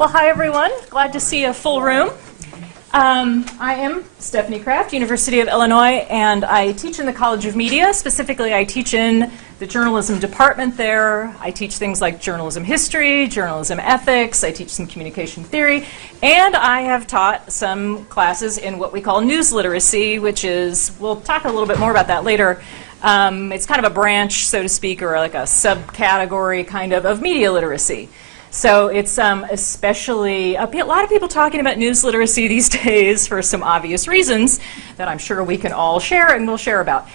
Well, hi everyone. Glad to see a full room. I am Stephanie Kraft, University of Illinois, and I teach in the College of Media. Specifically, I teach in the journalism department there. I teach things like journalism history, journalism ethics. I teach some communication theory, and I have taught some classes in what we call news literacy, which is, we'll talk a little bit more about that later. It's kind of a branch, so to speak, or like a subcategory kind of media literacy. So it's especially, a lot of people talking about news literacy these days for some obvious reasons that I'm sure we can all share and we'll share about.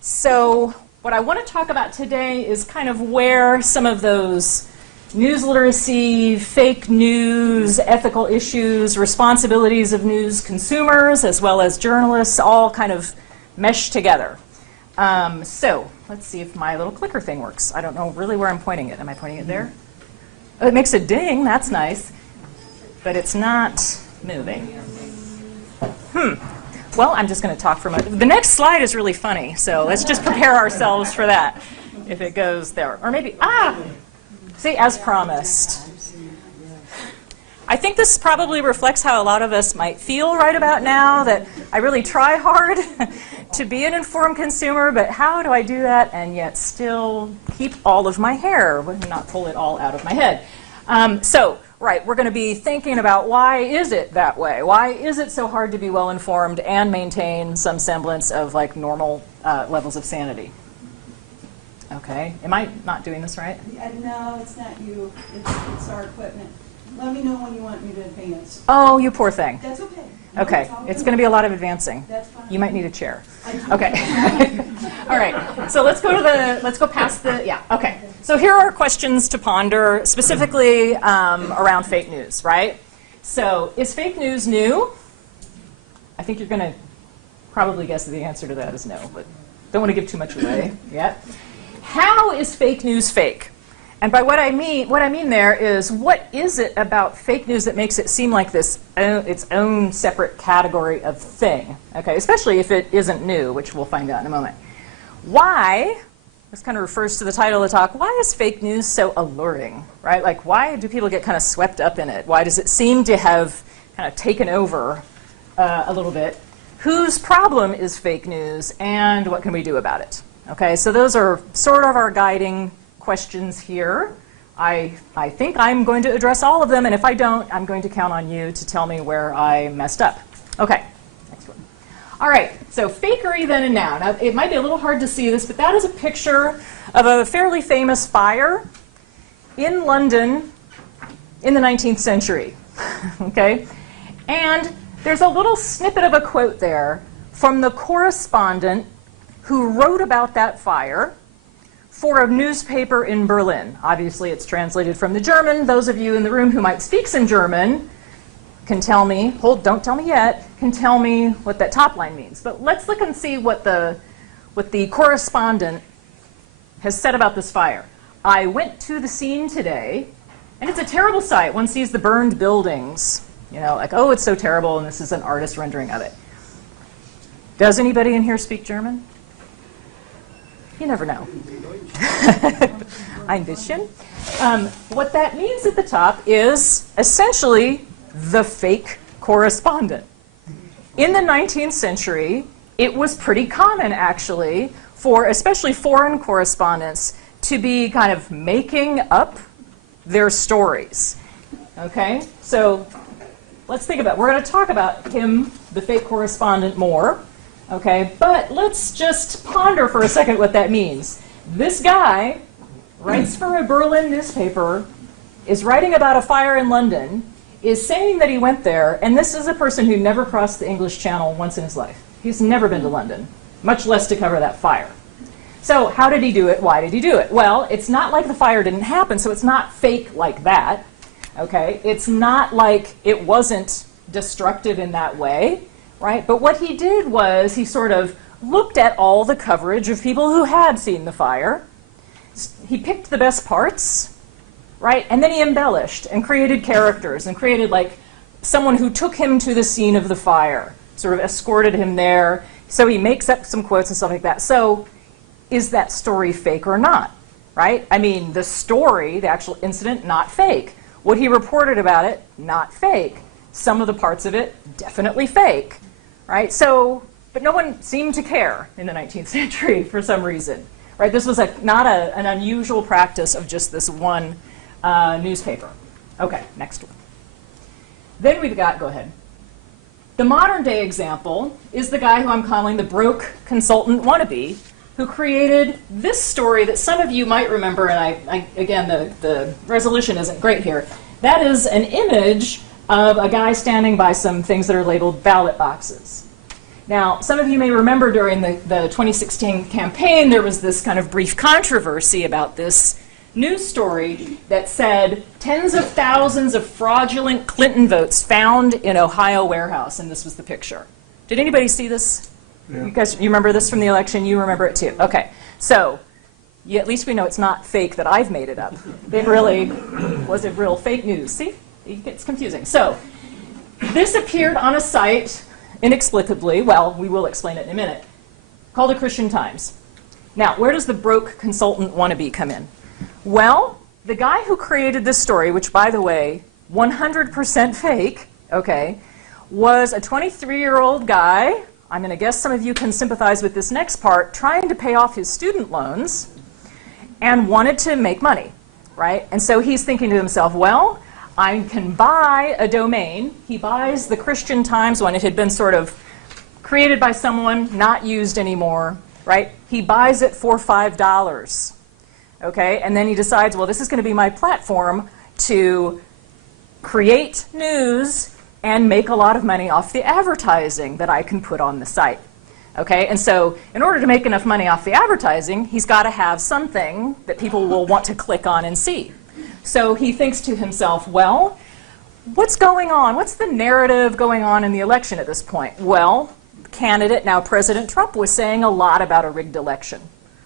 So what I want to talk about today is kind of where some of those news literacy, fake news, ethical issues, responsibilities of news consumers as well as journalists all kind of mesh together. So let's see if my little clicker thing works. I don't know really where I'm pointing it. Am I pointing it there? Oh, it makes a ding, that's nice, but it's not moving. Well, I'm just going to talk for a moment. The next slide is really funny, so let's just prepare ourselves for that, if it goes there. Or maybe, see, as promised. I think this probably reflects how a lot of us might feel right about now, that I really try hard to be an informed consumer, but how do I do that and yet still keep all of my hair, not pull it all out of my head? Right, we're going to be thinking about why is it that way? Why is it so hard to be well informed and maintain some semblance of like normal levels of sanity? Okay, am I not doing this right? No, it's not you. It's our equipment. Let me know when you want me to advance. Oh, you poor thing. That's okay. Okay, it's going to be a lot of advancing. That's fine. You might need a chair. Okay. All right. So let's go past the, okay. So here are questions to ponder, specifically around fake news, right? So is fake news new? I think you're going to probably guess that the answer to that is no, but don't want to give too much away yet. How is fake news fake? And by what I mean there is, what is it about fake news that makes it seem like this its own separate category of thing? Okay, especially if it isn't new, which we'll find out in a moment. Why? This kind of refers to the title of the talk. Why is fake news so alluring? Right? Like, why do people get kind of swept up in it? Why does it seem to have kind of taken over a little bit? Whose problem is fake news, and what can we do about it? Okay, so those are sort of our guiding questions here. I think I'm going to address all of them, and if I don't, I'm going to count on you to tell me where I messed up. Okay, next one. All right, so fakery then and now. Now, it might be a little hard to see this, but that is a picture of a fairly famous fire in London in the 19th century. Okay, and there's a little snippet of a quote there from the correspondent who wrote about that fire for a newspaper in Berlin. Obviously, it's translated from the German. Those of you in the room who might speak some German can tell me, don't tell me yet, can tell me what that top line means. But let's look and see what the correspondent has said about this fire. I went to the scene today, and it's a terrible sight. One sees the burned buildings, you know, like, oh, it's so terrible, and this is an artist rendering of it. Does anybody in here speak German? You never know. Ein bisschen. What that means at the top is essentially the fake correspondent. In the 19th century, it was pretty common, actually, for especially foreign correspondents to be kind of making up their stories. Okay? So let's think about it. We're going to talk about him, the fake correspondent, more. Okay, but let's just ponder for a second what that means. This guy writes for a Berlin newspaper, is writing about a fire in London, is saying that he went there, and this is a person who never crossed the English Channel once in his life. He's never been to London, much less to cover that fire. So how did he do it? Why did he do it? Well, it's not like the fire didn't happen, so it's not fake like that. Okay, it's not like it wasn't destructive in that way. Right? But what he did was he sort of looked at all the coverage of people who had seen the fire. He picked the best parts, right? And then he embellished and created characters and created like someone who took him to the scene of the fire, sort of escorted him there. So he makes up some quotes and stuff like that. So is that story fake or not? Right? I mean, the story, the actual incident, not fake. What he reported about it, not fake. Some of the parts of it, definitely fake, right? So, but no one seemed to care in the 19th century for some reason, right? This was not an unusual practice of just this one newspaper. Okay, next one. Then we've got, go ahead. The modern day example is the guy who I'm calling the broke consultant wannabe, who created this story that some of you might remember, and again, the resolution isn't great here. That is an image of a guy standing by some things that are labeled ballot boxes. Now, some of you may remember during the 2016 campaign, there was this kind of brief controversy about this news story that said tens of thousands of fraudulent Clinton votes found in Ohio warehouse, and this was the picture. Did anybody see this? Yeah. You remember this from the election? You remember it too. Okay, so at least we know it's not fake that I've made it up. It really was a real fake news. See, it gets confusing. So this appeared on a site inexplicably, well, we will explain it in a minute, called the Christian Times. Now, where does the broke consultant wannabe come in? Well, the guy who created this story, which, by the way, 100% fake, okay, was a 23-year-old guy. I'm going to guess some of you can sympathize with this next part, trying to pay off his student loans and wanted to make money, right? And so he's thinking to himself, well, I can buy a domain. He buys the Christian Times one. It had been sort of created by someone, not used anymore, right? He buys it for $5. Okay, and then he decides, well, this is going to be my platform to create news and make a lot of money off the advertising that I can put on the site. Okay, and so in order to make enough money off the advertising, he's got to have something that people will want to click on and see. So he thinks to himself, well, what's going on? What's the narrative going on in the election at this point? Well, candidate, now President Trump, was saying a lot about a rigged election,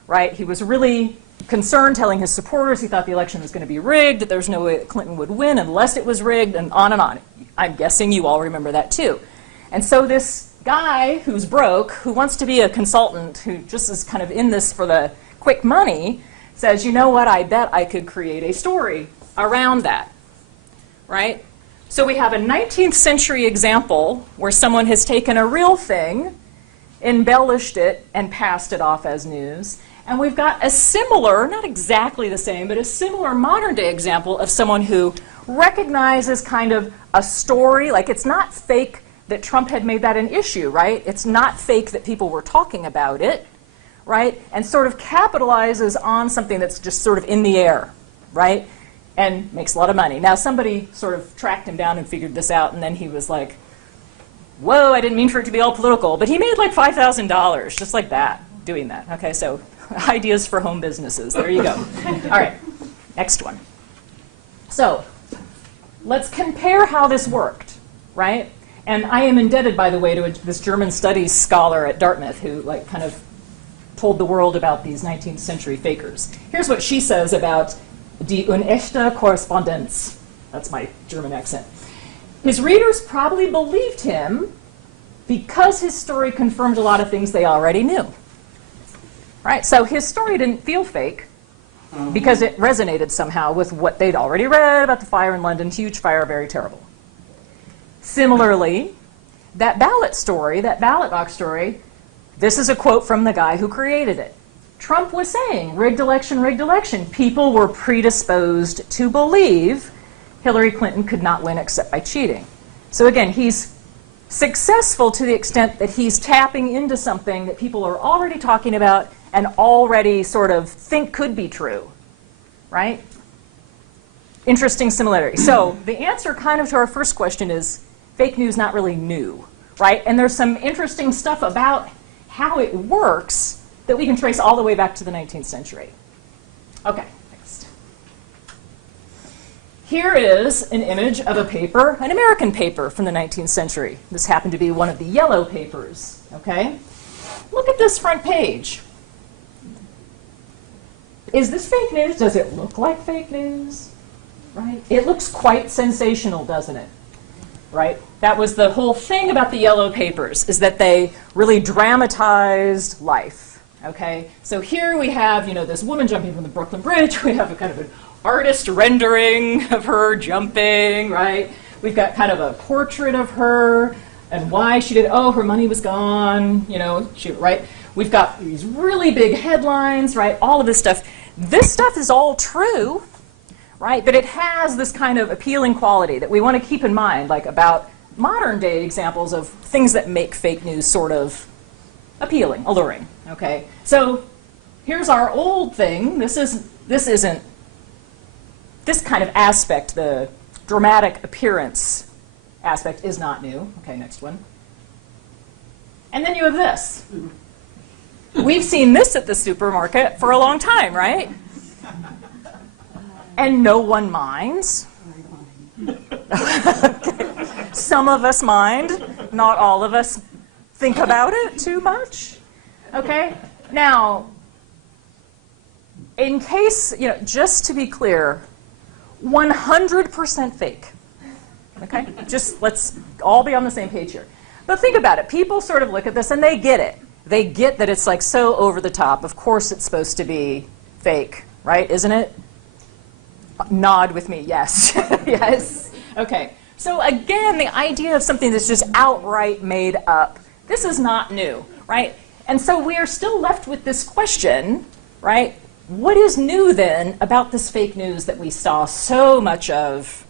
right? He was really concerned, telling his supporters he thought the election was going to be rigged, that there's no way that Clinton would win unless it was rigged, and on and on. I'm guessing you all remember that too. And so this guy who's broke, who wants to be a consultant, who just is kind of in this for the quick money, says, you know what, I bet I could create a story around that, right? So we have a 19th century example where someone has taken a real thing, embellished it, and passed it off as news. And we've got a similar, not exactly the same, but a similar modern day example of someone who recognizes kind of a story, like it's not fake that Trump had made that an issue, right? It's not fake that people were talking about it, right? And sort of capitalizes on something that's just sort of in the air, right? And makes a lot of money. Now somebody sort of tracked him down and figured this out, and then he was like, whoa, I didn't mean for it to be all political, but he made like $5,000, just like that, doing that. Okay, so ideas for home businesses. There you go. All right, next one. So let's compare how this worked, right? And I am indebted, by the way, to this German studies scholar at Dartmouth who like kind of told the world about these 19th century fakers. Here's what she says about die unechte Korrespondenz. That's my German accent. His readers probably believed him because his story confirmed a lot of things they already knew. Right? So his story didn't feel fake because it resonated somehow with what they'd already read about the fire in London, huge fire, very terrible. Similarly, that ballot story, that ballot box story, this is a quote from the guy who created it. Trump was saying, rigged election, rigged election. People were predisposed to believe Hillary Clinton could not win except by cheating. So again, he's successful to the extent that he's tapping into something that people are already talking about and already sort of think could be true, right? Interesting similarity. So the answer kind of to our first question is fake news not really new, right? And there's some interesting stuff about how it works that we can trace all the way back to the 19th century. Okay, next. Here is an image of a paper, an American paper from the 19th century. This happened to be one of the yellow papers, okay? Look at this front page. Is this fake news? Does it look like fake news? Right? It looks quite sensational, doesn't it? Right? That was the whole thing about the yellow papers, is that they really dramatized life. Okay, so here we have, this woman jumping from the Brooklyn Bridge. We have a kind of an artist rendering of her jumping, right? We've got kind of a portrait of her and why she did, her money was gone, right? We've got these really big headlines, right? All of this stuff. This stuff is all true, right? But it has this kind of appealing quality that we want to keep in mind, like about modern day examples of things that make fake news sort of appealing, alluring, okay? So here's our old thing. This kind of aspect, the dramatic appearance aspect, is not new. Okay, next one. And then you have this. We've seen this at the supermarket for a long time, right? And no one minds. Okay. Some of us mind, not all of us think about it too much. Okay? Now, in case, just to be clear, 100% fake. Okay? Just let's all be on the same page here. But think about it. People sort of look at this and they get it. They get that it's like so over the top. Of course it's supposed to be fake, right? Isn't it? Nod with me, yes. Yes. Okay. So again, the idea of something that's just outright made up, this is not new, right? And so we are still left with this question, right? What is new then about this fake news that we saw so much of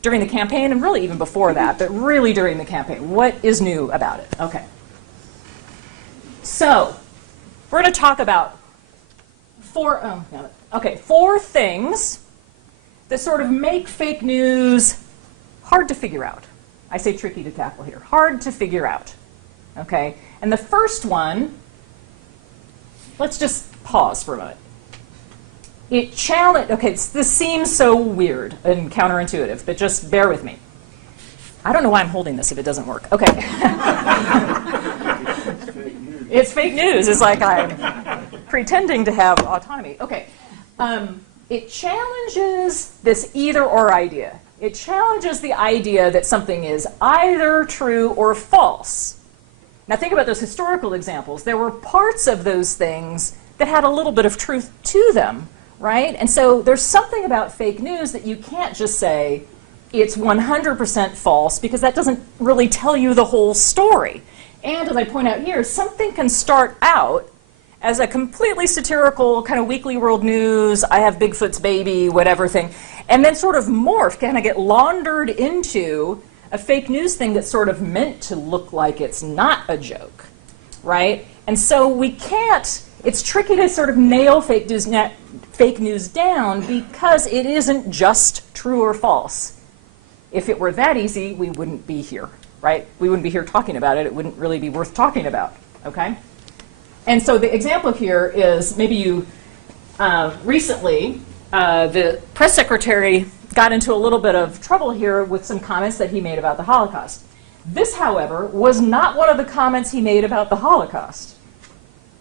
during the campaign, and really even before that, but really during the campaign? What is new about it? Okay. So we're going to talk about four things that sort of make fake news hard to figure out. I say tricky to tackle here. Hard to figure out. Okay? And the first one, let's just pause for a moment. This seems so weird and counterintuitive, but just bear with me. I don't know why I'm holding this if it doesn't work. Okay. It's fake news. It's like I'm pretending to have autonomy. Okay. It challenges this either-or idea. It challenges the idea that something is either true or false. Now think about those historical examples. There were parts of those things that had a little bit of truth to them, right? And so there's something about fake news that you can't just say it's 100% false, because that doesn't really tell you the whole story. And as I point out here, something can start out as a completely satirical kind of weekly world news, I have Bigfoot's baby, whatever thing, and then sort of morph, kind of get laundered into a fake news thing that's sort of meant to look like it's not a joke, right? And so we can't, it's tricky to sort of nail fake news down, because it isn't just true or false. If it were that easy, we wouldn't be here, right? We wouldn't be here talking about it. It wouldn't really be worth talking about, okay? And so the example here is, maybe you recently, the press secretary got into a little bit of trouble here with some comments that he made about the Holocaust. This, however, was not one of the comments he made about the Holocaust,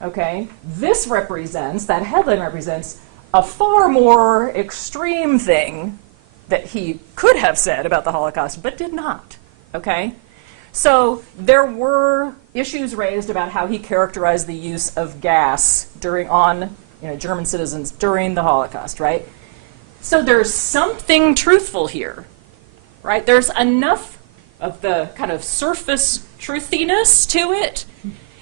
okay? This represents, that headline represents, a far more extreme thing that he could have said about the Holocaust, but did not, okay? So there were issues raised about how he characterized the use of gas on German citizens during the Holocaust, right? So there's something truthful here, right? There's enough of the kind of surface truthiness to it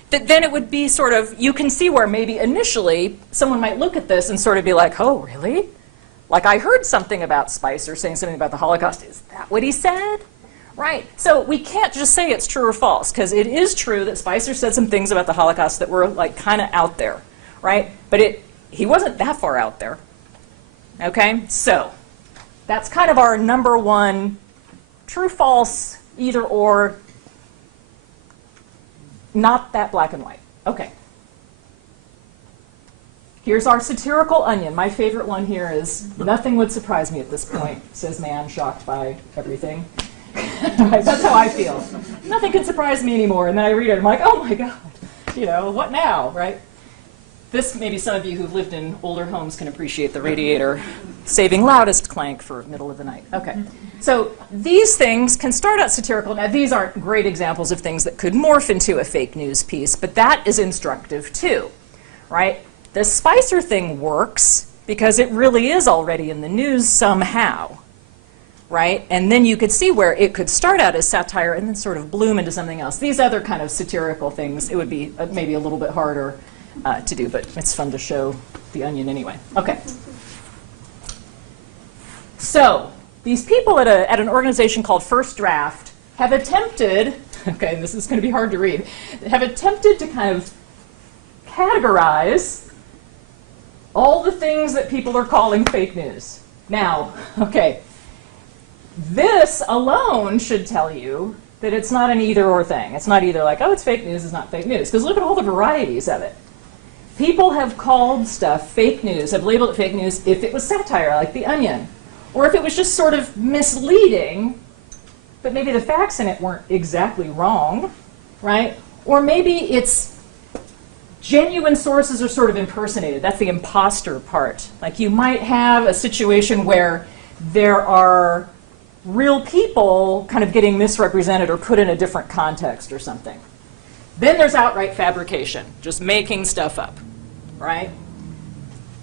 that then it would be sort of, you can see where maybe initially someone might look at this and sort of be like, oh, really? Like, I heard something about Spicer saying something about the Holocaust. Is that what he said? Right. So we can't just say it's true or false, because it is true that Spicer said some things about the Holocaust that were like kind of out there, right? But he wasn't that far out there. Okay? So that's kind of our number one true, false, either or, not that black and white. Okay. Here's our satirical onion. My favorite one here is, nothing would surprise me at this point, says man shocked by everything. That's how I feel. Nothing can surprise me anymore. And then I read it, I'm like, oh my God, what now, right? This, maybe some of you who've lived in older homes can appreciate the radiator saving loudest clank for middle of the night. Okay, so these things can start out satirical. Now, these aren't great examples of things that could morph into a fake news piece, but that is instructive too, right? The Spicer thing works because it really is already in the news somehow, right? And then you could see where it could start out as satire and then sort of bloom into something else. These other kind of satirical things, it would be maybe a little bit harder to do, but it's fun to show the onion anyway. Okay. So these people at an organization called First Draft have attempted, okay, this is going to be hard to read, have attempted to kind of categorize all the things that people are calling fake news. Now, okay, this alone should tell you that it's not an either-or thing. It's not either like, oh, it's fake news, it's not fake news. Because look at all the varieties of it. People have called stuff fake news, have labeled it fake news if it was satire, like The Onion. Or if it was just sort of misleading, but maybe the facts in it weren't exactly wrong, right? Or maybe it's genuine sources are sort of impersonated. That's the imposter part. Like you might have a situation where there are real people kind of getting misrepresented or put in a different context or something. Then there's outright fabrication, just making stuff up, right?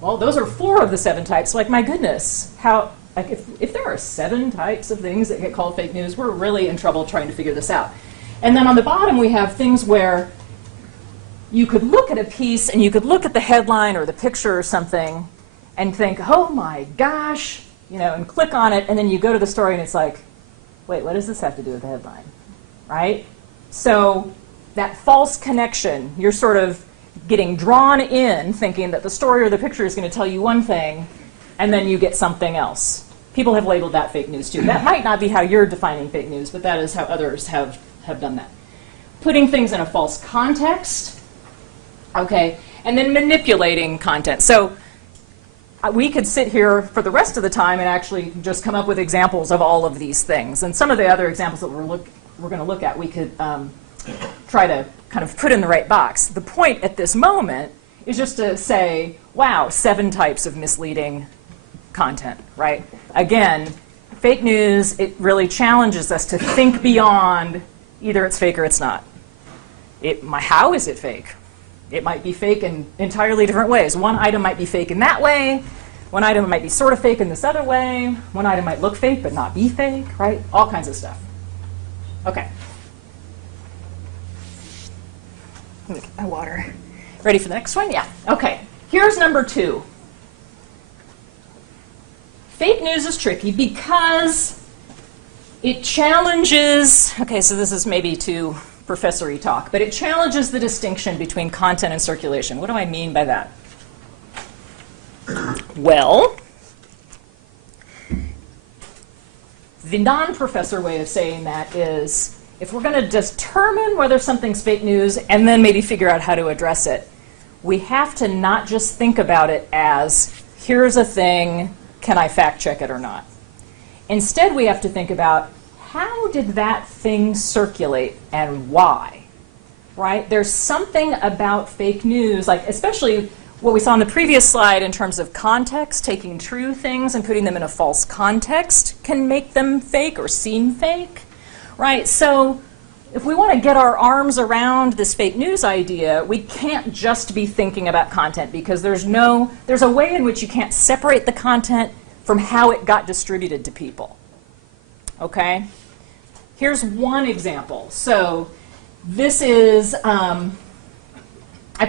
Well, those are 4 of the 7 types. Like, my goodness, how, like, if there are 7 types of things that get called fake news, we're really in trouble trying to figure this out. And then on the bottom, we have things where you could look at a piece and you could look at the headline or the picture or something and think, oh my gosh, you know, and click on it, and then you go to the story and it's like, wait, what does this have to do with the headline, right? So that false connection, you're sort of getting drawn in thinking that the story or the picture is going to tell you one thing, and then you get something else. People have labeled that fake news too. That might not be how you're defining fake news, but that is how others have done that. Putting things in a false context, okay, and then manipulating content. So we could sit here for the rest of the time and actually just come up with examples of all of these things. And some of the other examples that we're going to look at, we could try to kind of put in the right box. The point at this moment is just to say, wow, 7 types of misleading content, right? Again, fake news, it really challenges us to think beyond either it's fake or it's not. How is it fake? It might be fake in entirely different ways. One item might be fake in that way. One item might be sort of fake in this other way. One item might look fake but not be fake, right? All kinds of stuff. Okay. Let me get my water. Ready for the next one? Yeah. Okay. Here's number 2. Fake news is tricky because it challenges, okay, so this is maybe too professory talk, but it challenges the distinction between content and circulation. What do I mean by that? Well, the non-professor way of saying that is, if we're going to determine whether something's fake news and then maybe figure out how to address it, we have to not just think about it as, here's a thing, can I fact check it or not? Instead, we have to think about, how did that thing circulate and why? Right? There's something about fake news, like especially what we saw in the previous slide in terms of context, taking true things and putting them in a false context can make them fake or seem fake, right? So if we want to get our arms around this fake news idea, we can't just be thinking about content because there's a way in which you can't separate the content from how it got distributed to people. Okay? Here's one example. So this is a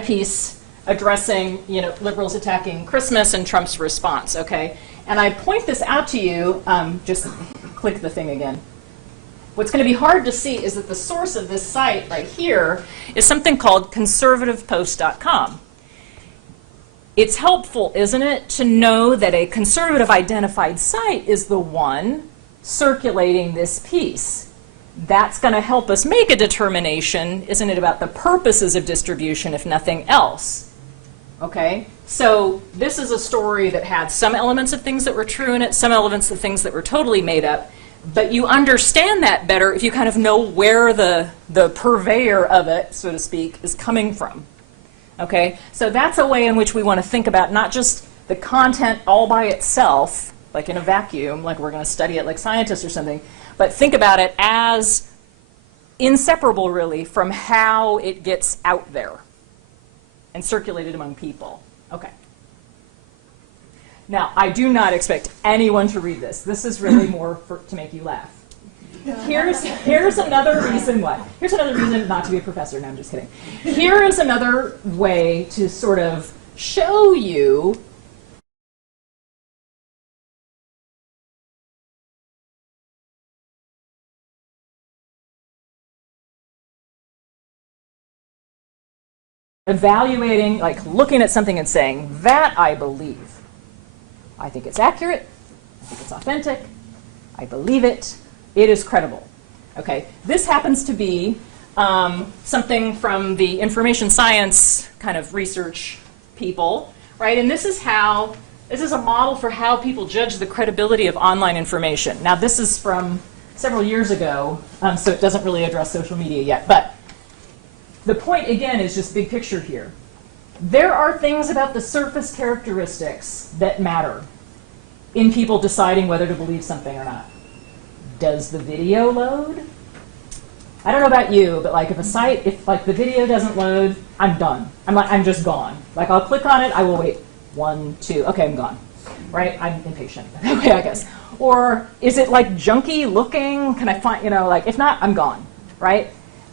piece addressing, liberals attacking Christmas and Trump's response, okay? And I point this out to you, just click the thing again. What's going to be hard to see is that the source of this site right here is something called conservativepost.com. It's helpful, isn't it, to know that a conservative identified site is the one circulating this piece. That's going to help us make a determination, isn't it, about the purposes of distribution, if nothing else. Okay? So this is a story that had some elements of things that were true in it, some elements of things that were totally made up. But you understand that better if you kind of know where the purveyor of it, so to speak, is coming from. Okay? So that's a way in which we want to think about not just the content all by itself, like in a vacuum, like we're going to study it like scientists or something, but think about it as inseparable, really, from how it gets out there. and circulated among people. Okay. Now, I do not expect anyone to read this. This is really more to make you laugh. Here's another reason why. Here's another reason not to be a professor. No, I'm just kidding. Here is another way to sort of show you evaluating, like looking at something and saying, that I believe. I think it's accurate. I think it's authentic. I believe it. It is credible. Okay, this happens to be something from the information science kind of research people, right? And this is a model for how people judge the credibility of online information. Now, this is from several years ago, so it doesn't really address social media yet. But the point, again, is just big picture here. There are things about the surface characteristics that matter in people deciding whether to believe something or not. Does the video load? I don't know about you, but like if like the video doesn't load, I'm done. I'm just gone. Like I'll click on it, I will wait 1, 2, okay, I'm gone. Right? I'm impatient. Okay, I guess. Or is it like junky looking? Can I find, like if not, I'm gone. Right?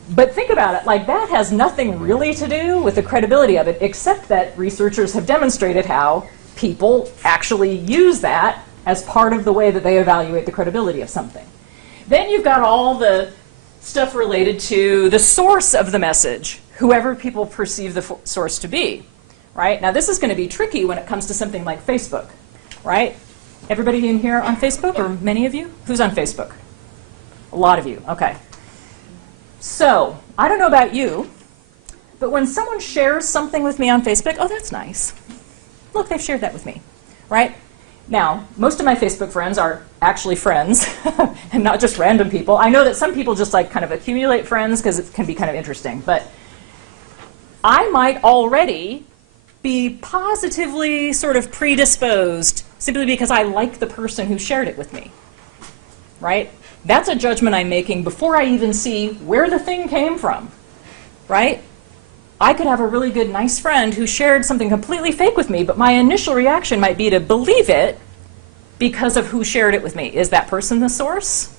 But think about it, like that has nothing really to do with the credibility of it, except that researchers have demonstrated how people actually use that as part of the way that they evaluate the credibility of something. Then you've got all the stuff related to the source of the message, whoever people perceive the source to be, right? Now this is going to be tricky when it comes to something like Facebook, right? Everybody in here on Facebook, or many of you? Who's on Facebook? A lot of you, okay. So, I don't know about you, but when someone shares something with me on Facebook, oh, that's nice. Look, they've shared that with me, right? Now, most of my Facebook friends are actually friends and not just random people. I know that some people just like kind of accumulate friends because it can be kind of interesting, but I might already be positively sort of predisposed simply because I like the person who shared it with me, right? That's a judgment I'm making before I even see where the thing came from, right? I could have a really good, nice friend who shared something completely fake with me, but my initial reaction might be to believe it because of who shared it with me. Is that person the source?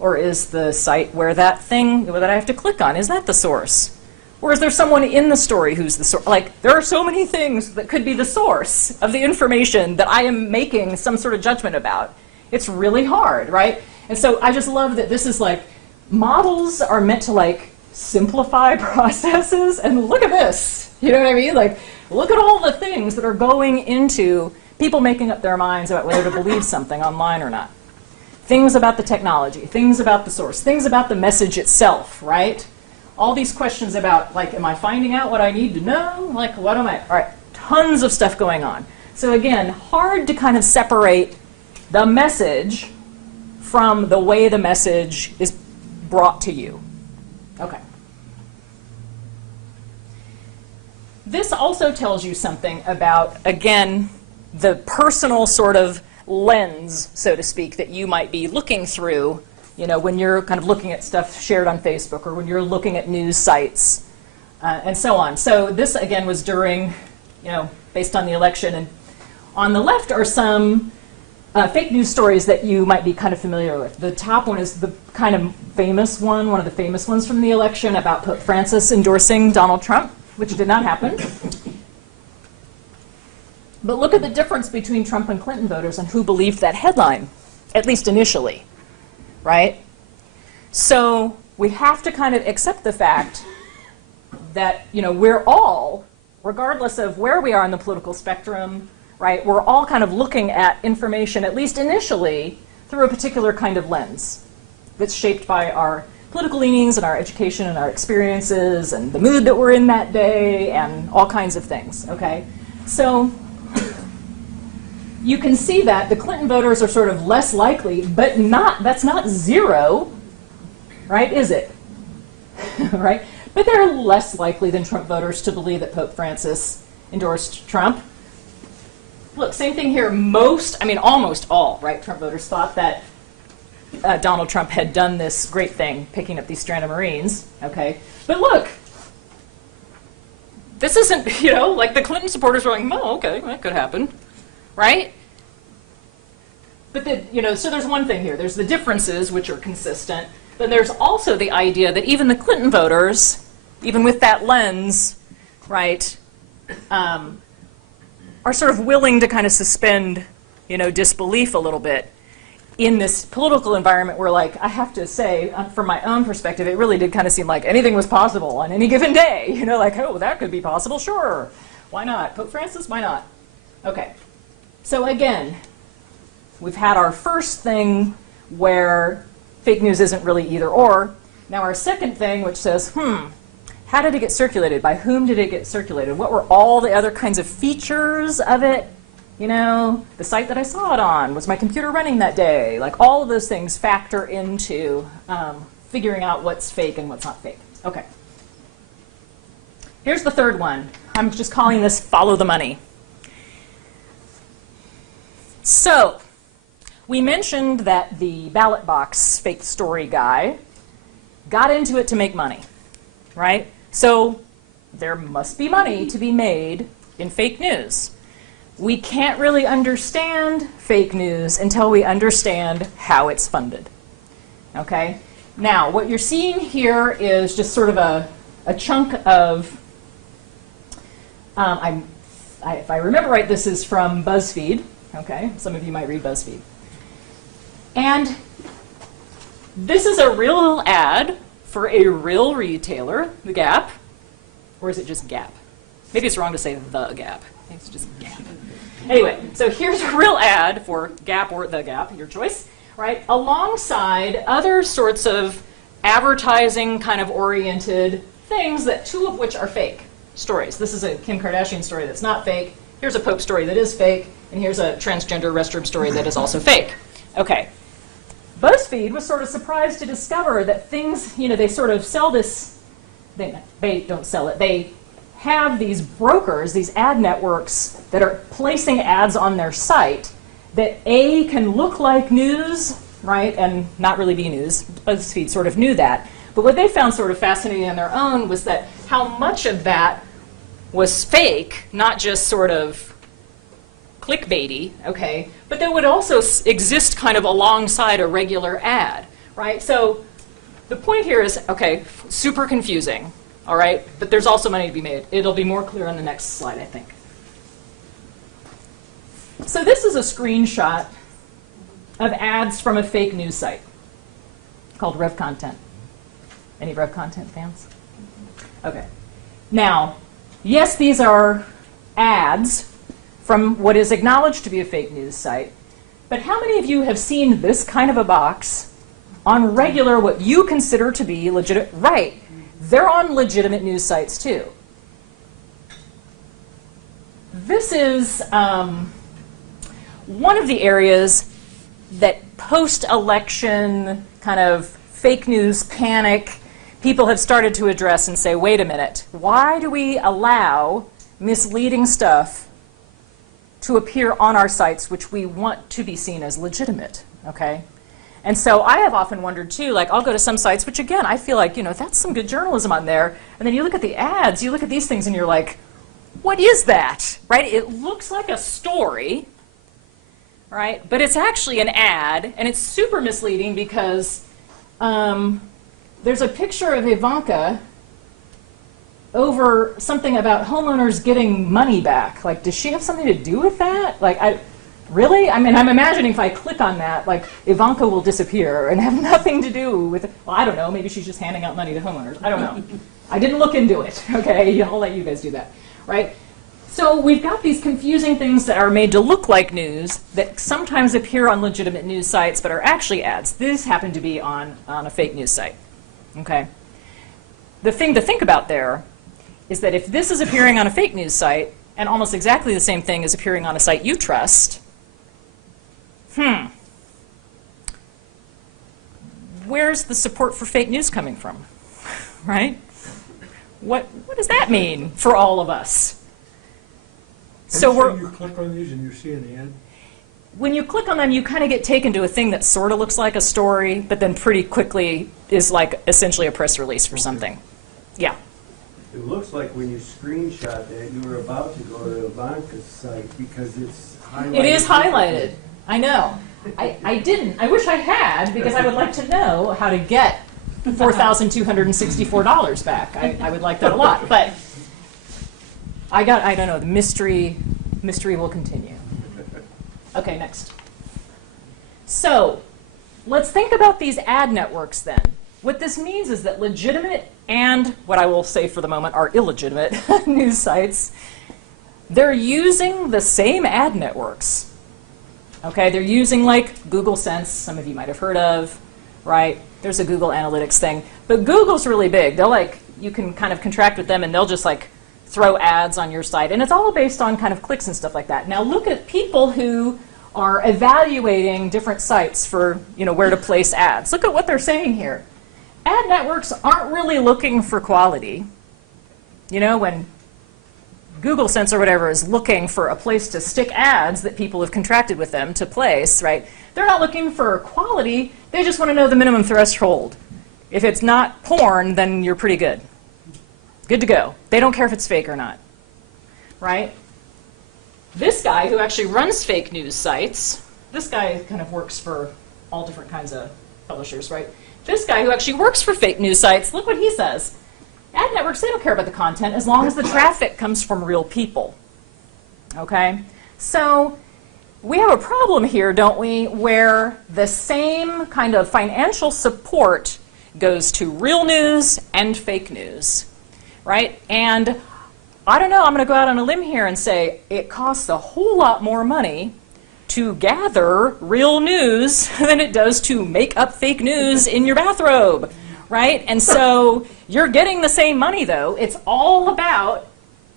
Or is the site where that thing that I have to click on, is that the source? Or is there someone in the story who's the source? Like, there are so many things that could be the source of the information that I am making some sort of judgment about. It's really hard, right? And so I just love that this is like, models are meant to like simplify processes, and look at this, you know what I mean? Like, look at all the things that are going into people making up their minds about whether to believe something online or not. Things about the technology, things about the source, things about the message itself, right? All these questions about, like, am I finding out what I need to know? Like, what am I? All right, tons of stuff going on. So again, hard to kind of separate the message from the way the message is brought to you. Okay. This also tells you something about, again, the personal sort of lens, so to speak, that you might be looking through, when you're kind of looking at stuff shared on Facebook or when you're looking at news sites and so on. So this, again, was during, based on the election. And on the left are some fake news stories that you might be kind of familiar with. The top one is the kind of famous one of the famous ones from the election about Pope Francis endorsing Donald Trump, which did not happen. But look at the difference between Trump and Clinton voters and who believed that headline, at least initially, right? So we have to kind of accept the fact that, we're all, regardless of where we are in the political spectrum, right, we're all kind of looking at information, at least initially, through a particular kind of lens that's shaped by our political leanings and our education and our experiences and the mood that we're in that day and all kinds of things, okay? So you can see that the Clinton voters are sort of less likely, but that's not zero, right, is it? Right? But they're less likely than Trump voters to believe that Pope Francis endorsed Trump. Look, same thing here. Almost all, right, Trump voters thought that Donald Trump had done this great thing, picking up these stranded Marines, okay? But look, this isn't, you know, like the Clinton supporters were like, oh, okay, that could happen, right? But the, you know, so there's one thing here. There's the differences, which are consistent. Then there's also the idea that even the Clinton voters, even with that lens, right, are sort of willing to kind of suspend, you know, disbelief a little bit in this political environment where, like, I have to say, from my own perspective, it really did kind of seem like anything was possible on any given day. You know, like, oh, that could be possible, sure. Why not? Pope Francis, why not? Okay. So again, we've had our first thing where fake news isn't really either or. Now our second thing, which says, how did it get circulated? By whom did it get circulated? What were all the other kinds of features of it? You know, the site that I saw it on, was my computer running that day? Like, all of those things factor into figuring out what's fake and what's not fake. Okay. Here's the third one. I'm just calling this follow the money. So, we mentioned that the ballot box fake story guy got into it to make money, right? So, there must be money to be made in fake news. We can't really understand fake news until we understand how it's funded. Okay? Now, what you're seeing here is just sort of a chunk of, if I remember right, this is from BuzzFeed. Okay? Some of you might read BuzzFeed. And this is a real ad for a real retailer, the Gap. Or is it just Gap? Maybe it's wrong to say the Gap. It's just Gap. Anyway, so here's a real ad for Gap or the Gap, your choice, right? Alongside other sorts of advertising kind of oriented things, that two of which are fake stories. This is a Kim Kardashian story that's not fake. Here's a Pope story that is fake. And here's a transgender restroom story that is also fake. Okay. BuzzFeed was sort of surprised to discover that things, you know, they sort of sell this, they don't sell it, they have these brokers, these ad networks that are placing ads on their site that A, can look like news, right, and not really be news. BuzzFeed sort of knew that. But what they found sort of fascinating on their own was that how much of that was fake, not just sort of clickbaity, okay, but that would also exist kind of alongside a regular ad, right? So the point here is, okay, super confusing. All right, but there's also money to be made. It'll be more clear on the next slide, I think. So this is a screenshot of ads from a fake news site called Rev Content. Any Rev Content fans? Okay. Now, yes, these are ads from what is acknowledged to be a fake news site, but how many of you have seen this kind of a box on regular, what you consider to be legitimate? Right. They're on legitimate news sites too. This is one of the areas that post-election kind of fake news panic people have started to address and say, wait a minute, why do we allow misleading stuff to appear on our sites which we want to be seen as legitimate, okay? And so I have often wondered too, like I'll go to some sites, which again, I feel like, you know, that's some good journalism on there. And then you look at the ads, you look at these things and you're like, what is that, right? It looks like a story, right? But it's actually an ad, and it's super misleading because there's a picture of Ivanka over something about homeowners getting money back. Like, does she have something to do with that? Like, really? I mean, I'm imagining if I click on that, like, Ivanka will disappear and have nothing to do with it. Well, I don't know. Maybe she's just handing out money to homeowners. I don't know. I didn't look into it, okay? I'll let you guys do that, right? So we've got these confusing things that are made to look like news that sometimes appear on legitimate news sites but are actually ads. These happen to be on a fake news site, okay? The thing to think about there is that if this is appearing on a fake news site and almost exactly the same thing is appearing on a site you trust, where's the support for fake news coming from, right? What does that mean for all of us? So you click on these and you see an ad? When you click on them, you kind of get taken to a thing that sort of looks like a story, but then pretty quickly is like essentially a press release for something. Yeah. It looks like when you screenshot that, you were about to go to Ivanka's site because it's highlighted. It is highlighted. I know. I didn't. I wish I had, because I would like to know how to get $4,264 back. I would like that a lot. But I don't know, the mystery will continue. Okay, next. So let's think about these ad networks then. What this means is that legitimate and what I will say for the moment are illegitimate news sites, they're using the same ad networks. Okay, they're using like Google Sense, some of you might have heard of, right? There's a Google Analytics thing. But Google's really big. They'll like, you can kind of contract with them and they'll just like throw ads on your site. And it's all based on kind of clicks and stuff like that. Now look at people who are evaluating different sites for, you know, where to place ads. Look at what they're saying here. Ad networks aren't really looking for quality. You know, when Google Sense or whatever is looking for a place to stick ads that people have contracted with them to place, right? They're not looking for quality. They just want to know the minimum threshold. If it's not porn, then you're pretty good. Good to go. They don't care if it's fake or not, right? This guy who actually runs fake news sites, this guy kind of works for all different kinds of publishers, right? This guy who actually works for fake news sites, look what he says. Ad networks, they don't care about the content as long as the traffic comes from real people. Okay? So we have a problem here, don't we, where the same kind of financial support goes to real news and fake news, right? And I don't know, I'm going to go out on a limb here and say it costs a whole lot more money to gather real news than it does to make up fake news in your bathrobe, right? And so you're getting the same money, though. It's all about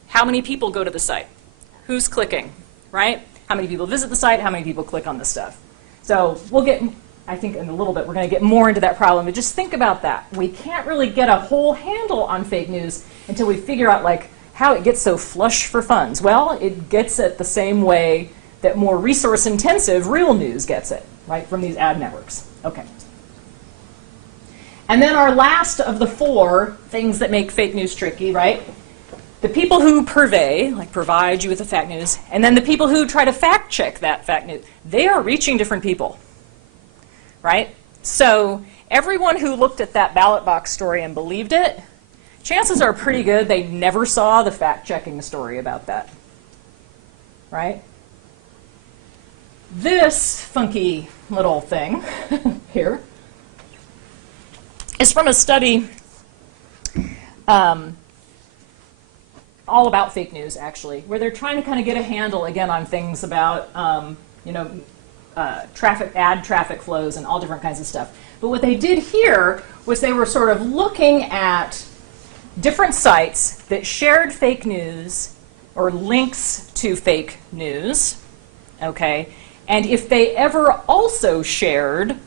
how many people go to the site, who's clicking, right? How many people visit the site, how many people click on the stuff. So we'll get, I think in a little bit, we're going to get more into that problem, but just think about that. We can't really get a whole handle on fake news until we figure out like how it gets so flush for funds. Well, it gets it the same way that more resource-intensive real news gets it, right, from these ad networks. Okay. And then our last of the four things that make fake news tricky, right? The people who purvey, like provide you with the fact news, and then the people who try to fact-check that fact news, they are reaching different people, right? So everyone who looked at that ballot box story and believed it, chances are pretty good they never saw the fact-checking story about that, right? This funky little thing here is from a study all about fake news, actually, where they're trying to kind of get a handle, again, on things about, ad traffic flows and all different kinds of stuff. But what they did here was they were sort of looking at different sites that shared fake news or links to fake news, okay? And if they ever also shared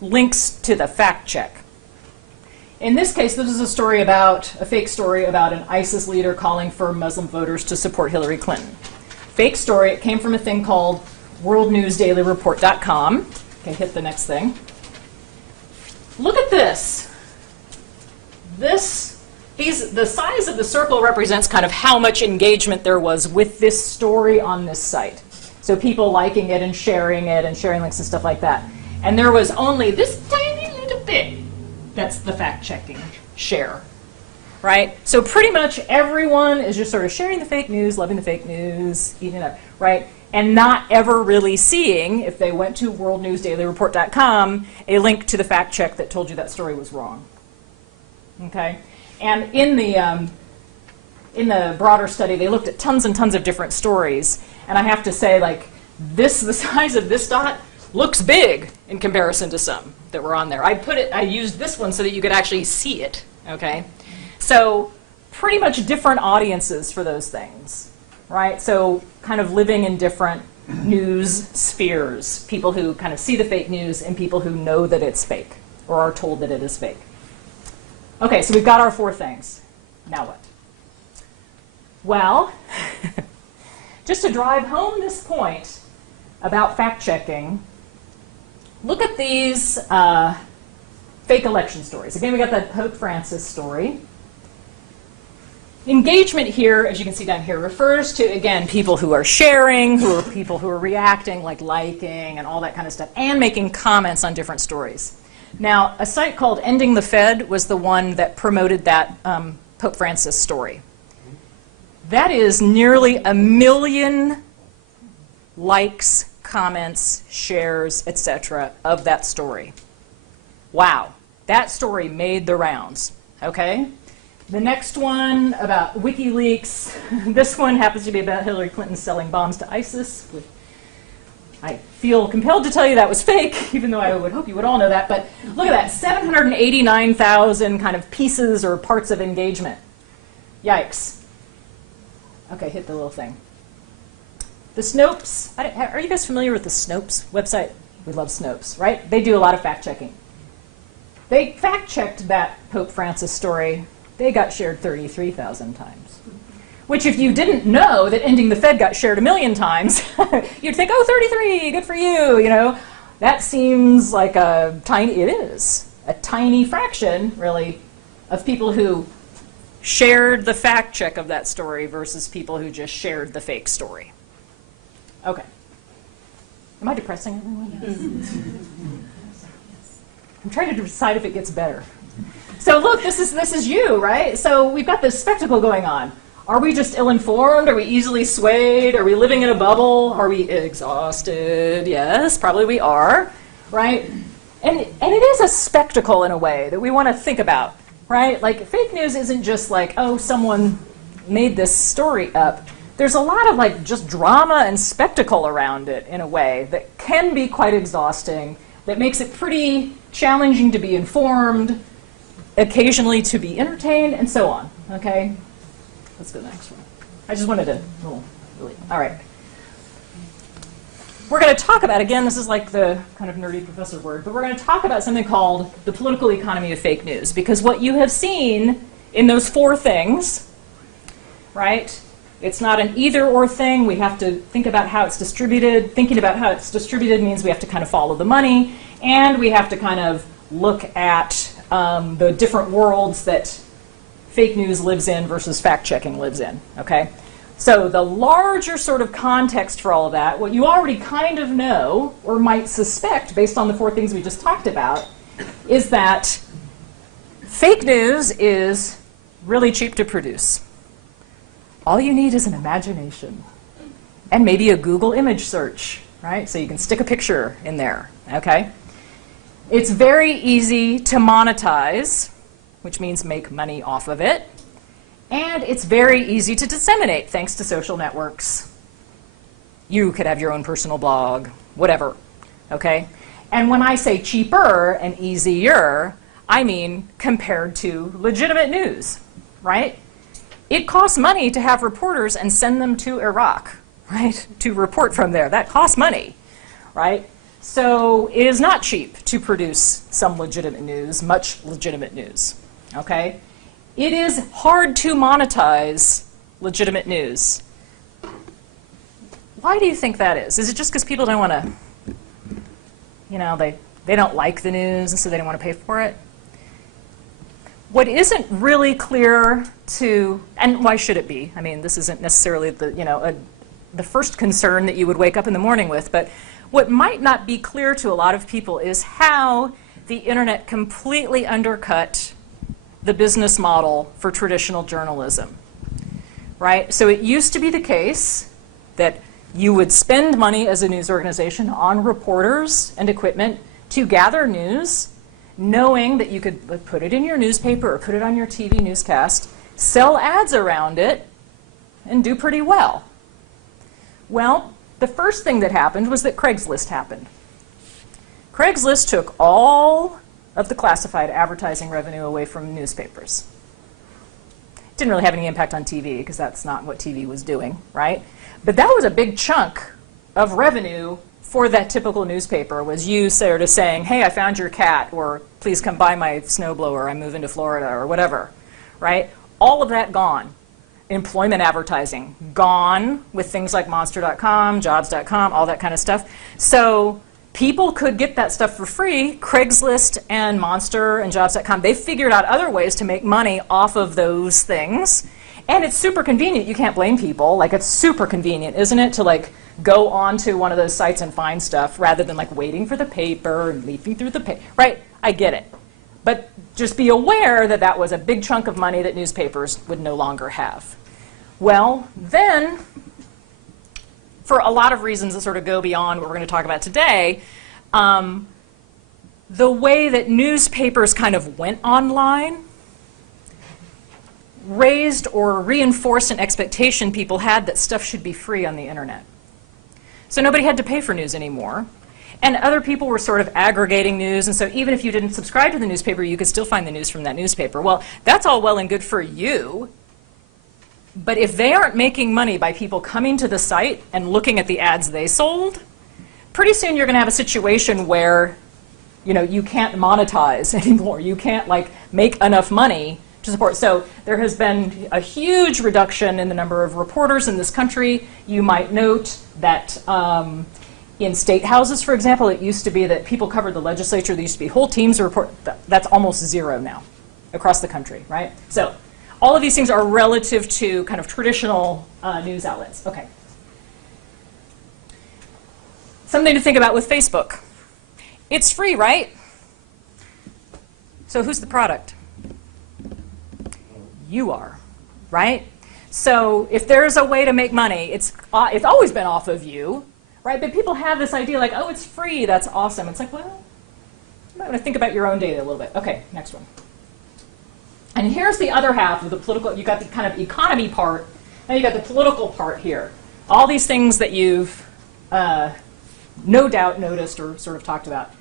links to the fact check. In this case, this is a story about, a fake story about an ISIS leader calling for Muslim voters to support Hillary Clinton. Fake story, it came from a thing called worldnewsdailyreport.com. Okay, hit the next thing. Look at this. The size of the circle represents kind of how much engagement there was with this story on this site. So people liking it and sharing links and stuff like that. And there was only this tiny little bit that's the fact-checking share, right? So pretty much everyone is just sort of sharing the fake news, loving the fake news, eating it up, right? And not ever really seeing, if they went to worldnewsdailyreport.com, a link to the fact check that told you that story was wrong, okay? And in the broader study, they looked at tons and tons of different stories. And I have to say, like, the size of this dot looks big in comparison to some that were on there. I used this one so that you could actually see it, okay? So pretty much different audiences for those things, right? So kind of living in different news spheres, people who kind of see the fake news and people who know that it's fake or are told that it is fake. Okay, so we've got our four things. Now what? Well, just to drive home this point about fact-checking, look at these fake election stories. Again, we got that Pope Francis story. engagement here, as you can see down here, refers to, again, people who are sharing, people who are reacting, like liking and all that kind of stuff, and making comments on different stories. Now, a site called Ending the Fed was the one that promoted that Pope Francis story. That is nearly 1 million likes, comments, shares, etc. of that story. Wow, that story made the rounds, okay? The next one about WikiLeaks. This one happens to be about Hillary Clinton selling bombs to ISIS. I feel compelled to tell you that was fake, even though I would hope you would all know that. But look at that, 789,000 kind of pieces or parts of engagement. Yikes. Okay, hit the little thing. The Snopes, are you guys familiar with the Snopes website? We love Snopes, right? They do a lot of fact-checking. They fact-checked that Pope Francis story. They got shared 33,000 times. Which, if you didn't know that Ending the Fed got shared 1 million times, you'd think, oh, 33, good for you, you know. That seems like it is a tiny fraction, really, of people who shared the fact check of that story versus people who just shared the fake story. Okay. Am I depressing everyone? I'm trying to decide if it gets better. So look, this is you, right? So we've got this spectacle going on. Are we just ill-informed? Are we easily swayed? Are we living in a bubble? Are we exhausted? Yes, probably we are, right? And it is a spectacle in a way that we want to think about, right? Like, fake news isn't just like, oh, someone made this story up. There's a lot of like just drama and spectacle around it in a way that can be quite exhausting, that makes it pretty challenging to be informed, occasionally to be entertained, and so on, okay? Let's go to the next one. I just wanted to, all right. We're going to talk about, again, this is like the kind of nerdy professor word, but we're going to talk about something called the political economy of fake news, because what you have seen in those 4 things, right? It's not an either-or thing. We have to think about how it's distributed. Thinking about how it's distributed means we have to kind of follow the money, and we have to kind of look at the different worlds that fake news lives in versus fact-checking lives in, okay? So the larger sort of context for all of that, what you already kind of know or might suspect based on the 4 things we just talked about, is that fake news is really cheap to produce. All you need is an imagination and maybe a Google image search, right? So you can stick a picture in there, okay? It's very easy to monetize, which means make money off of it. And it's very easy to disseminate thanks to social networks. You could have your own personal blog, whatever, okay? And when I say cheaper and easier, I mean compared to legitimate news, right? It costs money to have reporters and send them to Iraq, right? To report from there. That costs money, right? So it is not cheap to produce some legitimate news, much legitimate news, okay? It is hard to monetize legitimate news. Why do you think that is? Is it just because people don't want to, you know, they don't like the news and so they don't want to pay for it? What isn't really clear to, and why should it be? I mean, this isn't necessarily the, you know, the first concern that you would wake up in the morning with, but what might not be clear to a lot of people is how the internet completely undercut the business model for traditional journalism, right? So it used to be the case that you would spend money as a news organization on reporters and equipment to gather news, knowing that you could put it in your newspaper or put it on your TV newscast, sell ads around it, and do pretty well. Well, the first thing that happened was that Craigslist happened. Craigslist took all of the classified advertising revenue away from newspapers. Didn't really have any impact on TV because that's not what TV was doing, right? But that was a big chunk of revenue for that typical newspaper, was you sort of saying, hey, I found your cat, or please come buy my snowblower, I'm moving to Florida, or whatever, right? All of that gone. Employment advertising, gone with things like monster.com, jobs.com, all that kind of stuff. So people could get that stuff for free. Craigslist and Monster and jobs.com, they figured out other ways to make money off of those things. And it's super convenient. You can't blame people. Like, it's super convenient, isn't it, to like go onto one of those sites and find stuff rather than like waiting for the paper and leafing through the paper, right? I get it. But just be aware that that was a big chunk of money that newspapers would no longer have. Well, then, for a lot of reasons that sort of go beyond what we're going to talk about today, the way that newspapers kind of went online raised or reinforced an expectation people had that stuff should be free on the internet. So nobody had to pay for news anymore. And other people were sort of aggregating news, and so even if you didn't subscribe to the newspaper, you could still find the news from that newspaper. Well, that's all well and good for you, but if they aren't making money by people coming to the site and looking at the ads they sold, pretty soon you're going to have a situation where, you know, you can't monetize anymore. You can't like make enough money to support. So there has been a huge reduction in the number of reporters in this country. You might note that in state houses, for example, it used to be that people covered the legislature. There used to be whole teams of report. That's almost zero now across the country, right? So all of these things are relative to kind of traditional news outlets. Okay. Something to think about with Facebook. It's free, right? So who's the product? You are, right? So if there's a way to make money, it's always been off of you, right? But people have this idea like, oh, it's free, that's awesome. It's like, well, you might want to think about your own data a little bit. Okay, next one. And here's the other half of the political. You got the kind of economy part, now you got the political part here. All these things that you've no doubt noticed or sort of talked about.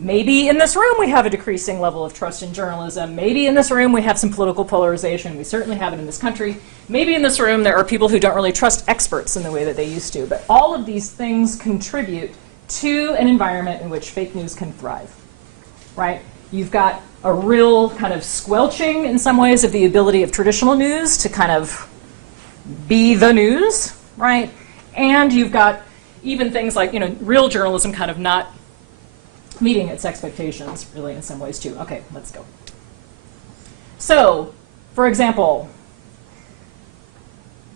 Maybe in this room we have a decreasing level of trust in journalism. Maybe in this room we have some political polarization. We certainly have it in this country. Maybe in this room there are people who don't really trust experts in the way that they used to. But all of these things contribute to an environment in which fake news can thrive, right? You've got a real kind of squelching in some ways of the ability of traditional news to kind of be the news, right? And you've got even things like, you know, real journalism kind of not meeting its expectations, really, in some ways, too. Okay, let's go. So, for example,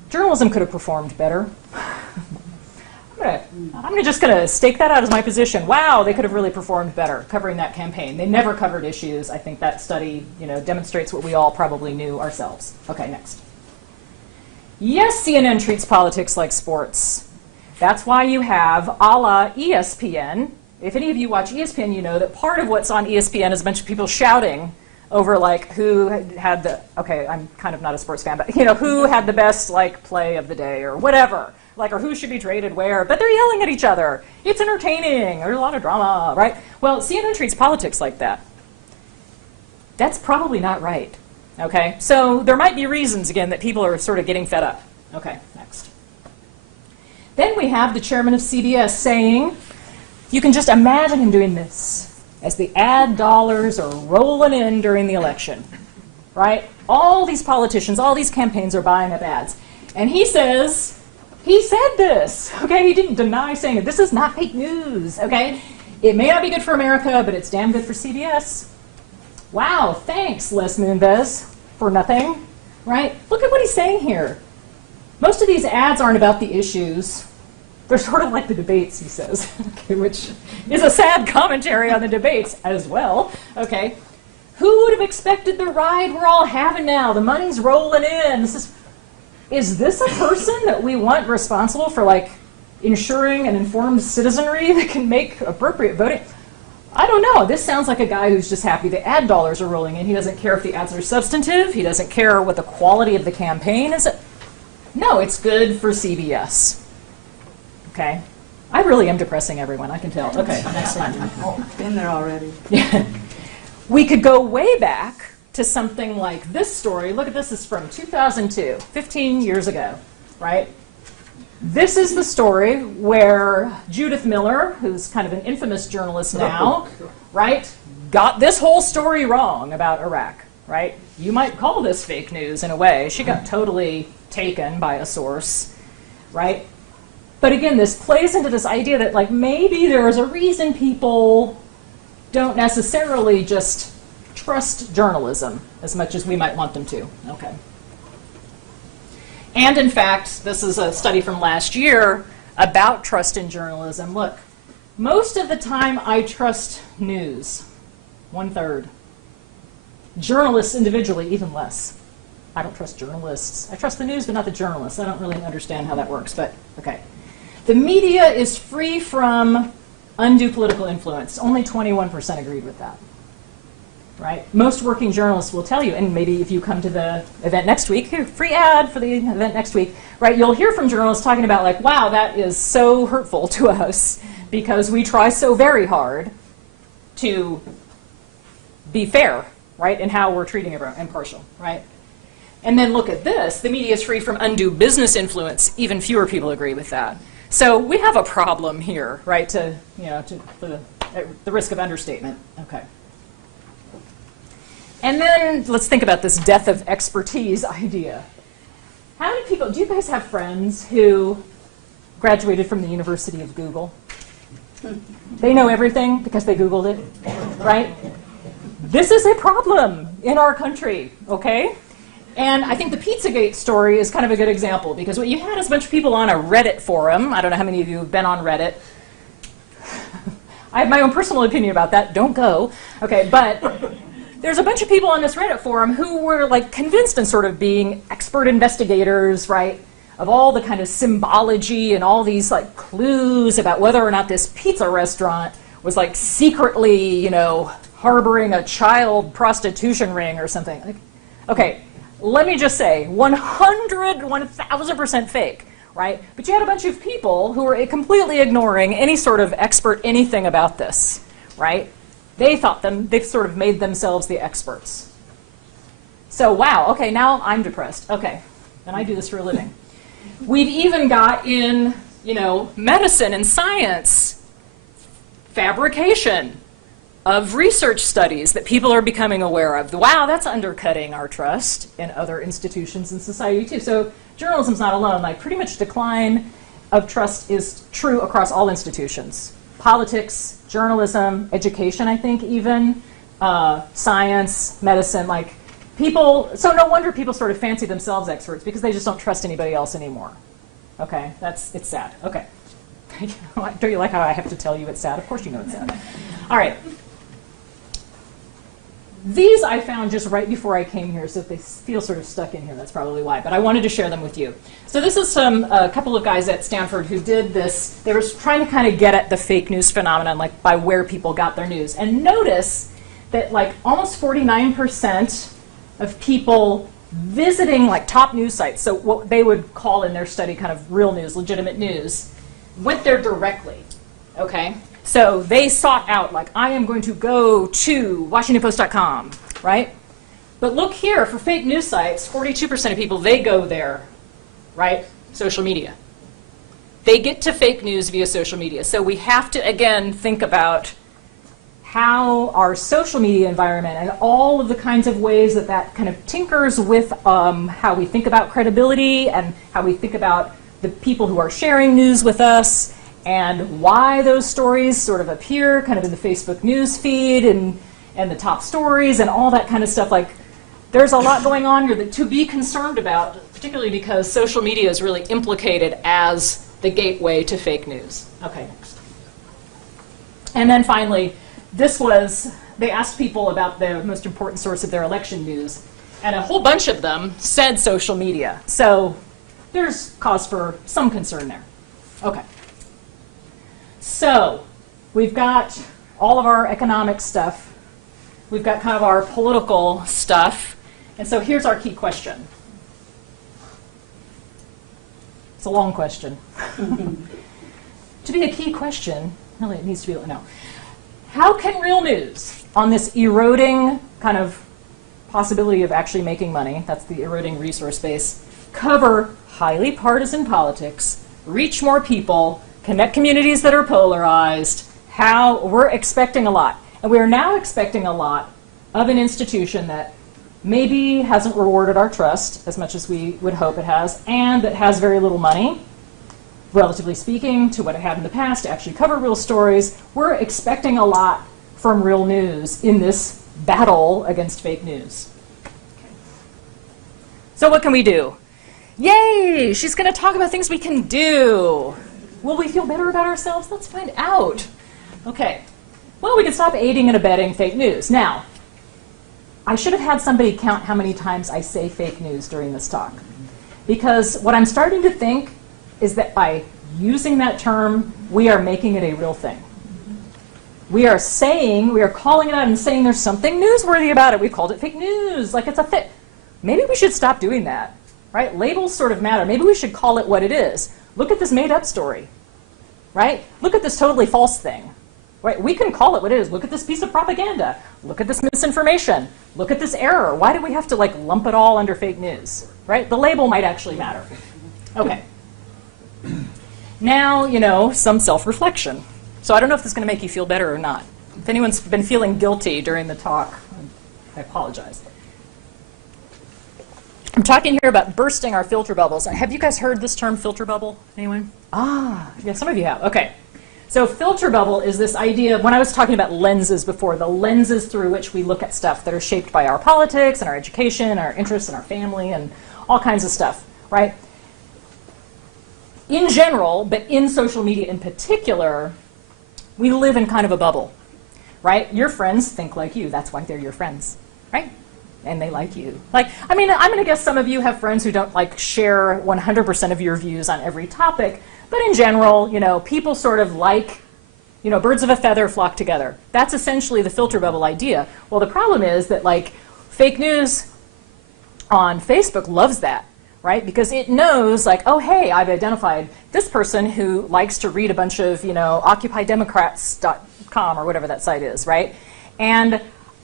journalism could have performed better. I'm just going to stake that out as my position. Wow, they could have really performed better covering that campaign. They never covered issues. I think that study, you know, demonstrates what we all probably knew ourselves. Okay, next. Yes, CNN treats politics like sports. That's why you have a la ESPN. If any of you watch ESPN, you know that part of what's on ESPN is a bunch of people shouting over like who had the, okay, I'm kind of not a sports fan, but you know, who had the best like play of the day or whatever, like, or who should be traded where, but they're yelling at each other. It's entertaining, there's a lot of drama, right? Well, CNN treats politics like that. That's probably not right, okay? So there might be reasons, again, that people are sort of getting fed up. Okay, next. Then we have the chairman of CBS saying, you can just imagine him doing this as the ad dollars are rolling in during the election, right? All these politicians, all these campaigns are buying up ads. And he says, he said this, okay? He didn't deny saying it. This is not fake news, okay? It may not be good for America, but it's damn good for CBS. Wow, thanks, Les Moonves, for nothing, right? Look at what he's saying here. Most of these ads aren't about the issues. They're sort of like the debates, he says, okay, which is a sad commentary on the debates as well. Okay, who would have expected the ride we're all having now? The money's rolling in. Is this a person that we want responsible for like ensuring an informed citizenry that can make appropriate voting? I don't know. This sounds like a guy who's just happy the ad dollars are rolling in. He doesn't care if the ads are substantive. He doesn't care what the quality of the campaign is. No, it's good for CBS. Okay, I really am depressing everyone, I can tell. Okay, next one. Been there already. Yeah. We could go way back to something like this story. Look at this, is from 2002, 15 years ago, right? This is the story where Judith Miller, who's kind of an infamous journalist now, right, got this whole story wrong about Iraq, right? You might call this fake news in a way. She got totally taken by a source, right? But again, this plays into this idea that like maybe there is a reason people don't necessarily just trust journalism as much as we might want them to. Okay. And in fact, this is a study from last year about trust in journalism. Look, most of the time I trust news, 1/3. Journalists individually, even less. I don't trust journalists. I trust the news, but not the journalists. I don't really understand how that works, but okay. The media is free from undue political influence. Only 21% agreed with that. Right? Most working journalists will tell you, and maybe if you come to the event next week, here, free ad for the event next week, right? You'll hear from journalists talking about like, wow, that is so hurtful to us because we try so very hard to be fair, right, in how we're treating everyone, impartial, right? And then look at this, the media is free from undue business influence. Even fewer people agree with that. So we have a problem here, right, to the risk of understatement. Okay. And then let's think about this death of expertise idea. How many people, do you guys have friends who graduated from the University of Google? They know everything because they Googled it, right? This is a problem in our country, okay? And I think the Pizzagate story is kind of a good example because what you had is a bunch of people on a Reddit forum. I don't know how many of you have been on Reddit. I have my own personal opinion about that. Don't go. Okay, but there's a bunch of people on this Reddit forum who were like convinced and sort of being expert investigators, right, of all the kind of symbology and all these like clues about whether or not this pizza restaurant was like secretly, you know, harboring a child prostitution ring or something. Like, okay, let me just say, 1000% fake, right? But you had a bunch of people who were completely ignoring any sort of expert anything about this, right? They've sort of made themselves the experts. So, wow, okay, now I'm depressed. Okay, and I do this for a living. We've even got in, you know, medicine and science, fabrication of research studies that people are becoming aware of. Wow, that's undercutting our trust in other institutions in society too. So journalism's not alone. Like pretty much decline of trust is true across all institutions. Politics, journalism, education, I think even, science, medicine, like people, so no wonder people sort of fancy themselves experts because they just don't trust anybody else anymore. Okay, it's sad. Okay. Don't you like how I have to tell you it's sad? Of course you know it's sad. All right. These I found just right before I came here, so if they feel sort of stuck in here, that's probably why. But I wanted to share them with you. So this is a couple of guys at Stanford who did this. They were trying to kind of get at the fake news phenomenon, like by where people got their news. And notice that like almost 49% of people visiting like top news sites, so what they would call in their study kind of real news, legitimate news, went there directly, okay? So they sought out, like, I am going to go to WashingtonPost.com, right? But look here, for fake news sites, 42% of people, they go there, right? Social media. They get to fake news via social media. So we have to, again, think about how our social media environment and all of the kinds of ways that that kind of tinkers with how we think about credibility and how we think about the people who are sharing news with us, and why those stories sort of appear kind of in the Facebook news feed and the top stories and all that kind of stuff. Like, there's a lot going on here that to be concerned about, particularly because social media is really implicated as the gateway to fake news. Okay, next. And then finally, they asked people about the most important source of their election news, and a whole bunch of them said social media. So there's cause for some concern there. Okay. So we've got all of our economic stuff. We've got kind of our political stuff. And so here's our key question. It's a long question. To be a key question, really it needs to be, no. How can real news on this eroding kind of possibility of actually making money, that's the eroding resource base, cover highly partisan politics, reach more people, connect communities that are polarized? How we're expecting a lot. And we are now expecting a lot of an institution that maybe hasn't rewarded our trust as much as we would hope it has, and that has very little money, relatively speaking, to what it had in the past to actually cover real stories. We're expecting a lot from real news in this battle against fake news. So what can we do? Yay! She's going to talk about things we can do. Will we feel better about ourselves? Let's find out. Okay. Well, we can stop aiding and abetting fake news. Now, I should have had somebody count how many times I say fake news during this talk. Because what I'm starting to think is that by using that term, we are making it a real thing. We are calling it out and saying there's something newsworthy about it. We've called it fake news, like it's a thing. Maybe we should stop doing that, right? Labels sort of matter. Maybe we should call it what it is. Look at this made-up story, right? Look at this totally false thing, right? We can call it what it is. Look at this piece of propaganda. Look at this misinformation. Look at this error. Why do we have to like lump it all under fake news, right? The label might actually matter. Okay. Now, some self-reflection. So I don't know if this is going to make you feel better or not. If anyone's been feeling guilty during the talk, I apologize. I'm talking here about bursting our filter bubbles. Have you guys heard this term, filter bubble? Anyone? Yeah, some of you have. Okay. So filter bubble is this idea, when I was talking about lenses before, the lenses through which we look at stuff that are shaped by our politics and our education, and our interests and our family and all kinds of stuff, right? In general, but in social media in particular, we live in kind of a bubble, right? Your friends think like you. That's why they're your friends, right? And they like you. I'm going to guess some of you have friends who don't share 100% of your views on every topic, but in general, people sort of birds of a feather flock together. That's essentially the filter bubble idea. Well, the problem is that fake news on Facebook loves that, right? Because it knows oh, hey, I've identified this person who likes to read a bunch of, OccupyDemocrats.com or whatever that site is, right? And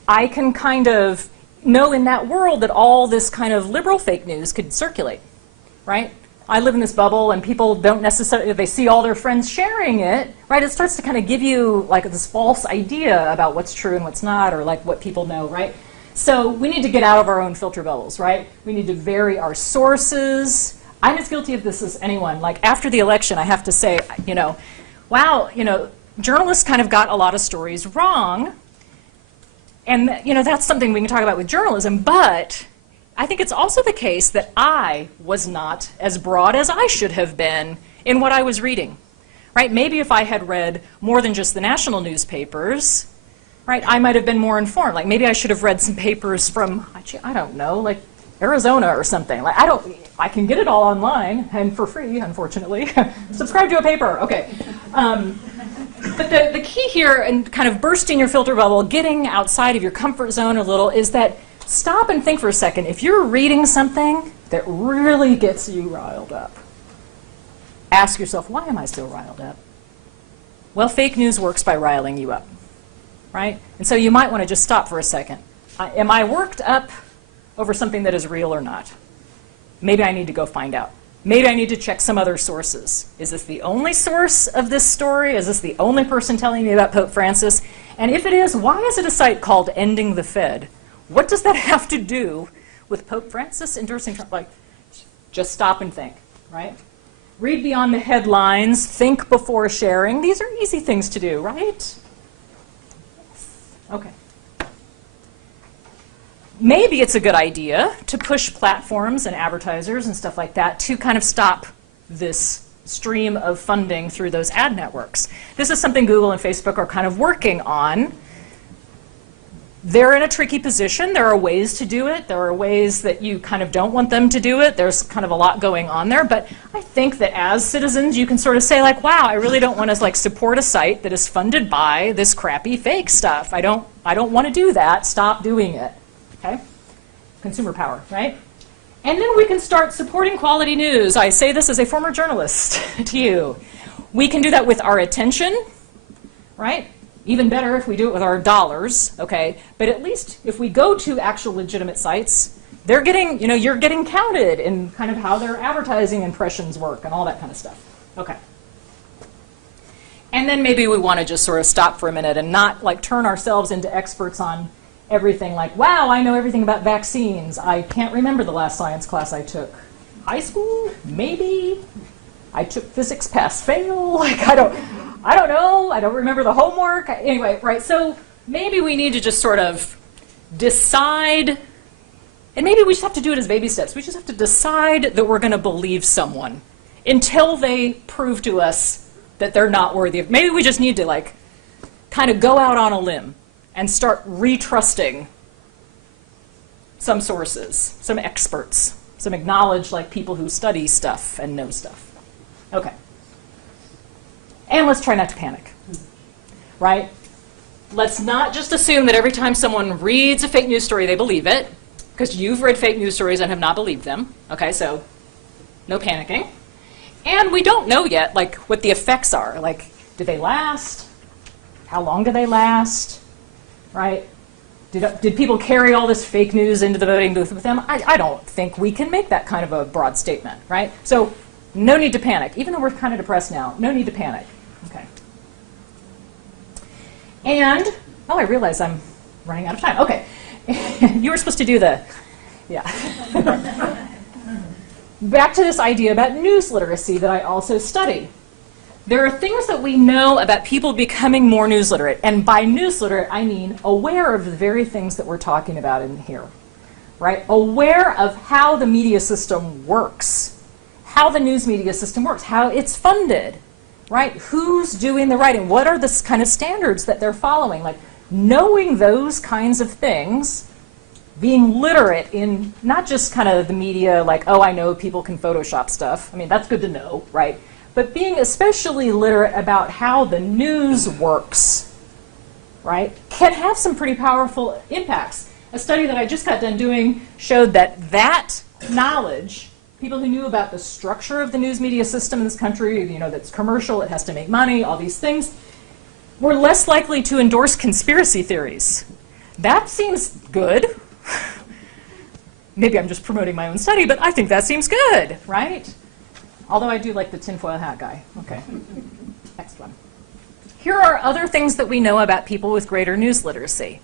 I can kind of know in that world that all this kind of liberal fake news could circulate, right? I live in this bubble and people don't necessarily, they see all their friends sharing it, right? It starts to kind of give you this false idea about what's true and what's not, or what people know, right? So we need to get out of our own filter bubbles, right? We need to vary our sources. I'm as guilty of this as anyone. After the election, I have to say, wow, journalists kind of got a lot of stories wrong. And, that's something we can talk about with journalism. But I think it's also the case that I was not as broad as I should have been in what I was reading, right? Maybe if I had read more than just the national newspapers, right, I might have been more informed. Maybe I should have read some papers from, I don't know, Arizona or something. I can get it all online and for free, unfortunately. Subscribe to a paper, okay. But the key here in kind of bursting your filter bubble, getting outside of your comfort zone a little, is that stop and think for a second. If you're reading something that really gets you riled up, ask yourself, why am I so riled up? Well, fake news works by riling you up, right? And so you might want to just stop for a second. Am I worked up over something that is real or not? Maybe I need to go find out. Maybe I need to check some other sources. Is this the only source of this story? Is this the only person telling me about Pope Francis? And if it is, why is it a site called Ending the Fed? What does that have to do with Pope Francis endorsing Trump? Just stop and think, right? Read beyond the headlines, think before sharing. These are easy things to do, right? Okay. Maybe it's a good idea to push platforms and advertisers and stuff like that to kind of stop this stream of funding through those ad networks. This is something Google and Facebook are kind of working on. They're in a tricky position. There are ways to do it. There are ways that you kind of don't want them to do it. There's kind of a lot going on there. But I think that as citizens, you can sort of say wow, I really don't want to support a site that is funded by this crappy fake stuff. I don't want to do that. Stop doing it. Okay? Consumer power, right? And then we can start supporting quality news. I say this as a former journalist to you. We can do that with our attention, right? Even better if we do it with our dollars, okay? But at least if we go to actual legitimate sites, they're getting, you're getting counted in kind of how their advertising impressions work and all that kind of stuff. Okay. And then maybe we want to just sort of stop for a minute and not turn ourselves into experts on everything wow, I know everything about vaccines. I can't remember the last science class I took. High school? Maybe. I took physics pass fail. I don't know. I don't remember the homework. Anyway, right, so maybe we need to just sort of decide And maybe we just have to do it as baby steps. We just have to decide that we're going to believe someone until they prove to us that they're not worthy of. Maybe we just need to like kind of go out on a limb and start retrusting some sources, some experts, some acknowledged like people who study stuff and know stuff. Okay. And let's try not to panic, right? Let's not just assume that every time someone reads a fake news story, they believe it, because you've read fake news stories and have not believed them. Okay, so no panicking. And we don't know yet, like, what the effects are. Like, do they last? How long do they last? Right? Did people carry all this fake news into the voting booth with them? I don't think we can make that kind of a broad statement, right? So no need to panic. Even though we're kind of depressed now, no need to panic. Okay. And, oh, I realize I'm running out of time. Okay. You were supposed to do the, yeah. Back to this idea about news literacy that I also study. There are things that we know about people becoming more news literate. And by news literate, I mean aware of the very things that we're talking about in here, right? Aware of how the media system works, how the news media system works, how it's funded, right? Who's doing the writing? What are the kind of standards that they're following? Like knowing those kinds of things, being literate in not just kind of the media, like, oh, I know people can Photoshop stuff. I mean, that's good to know, right? But being especially literate about how the news works, right, can have some pretty powerful impacts. A study that I just got done doing showed that that knowledge, people who knew about the structure of the news media system in this country, you know, that's commercial, it has to make money, all these things, were less likely to endorse conspiracy theories. That seems good. Maybe I'm just promoting my own study, but I think that seems good, right? Although I do like the tinfoil hat guy. Okay, next one. Here are other things that we know about people with greater news literacy.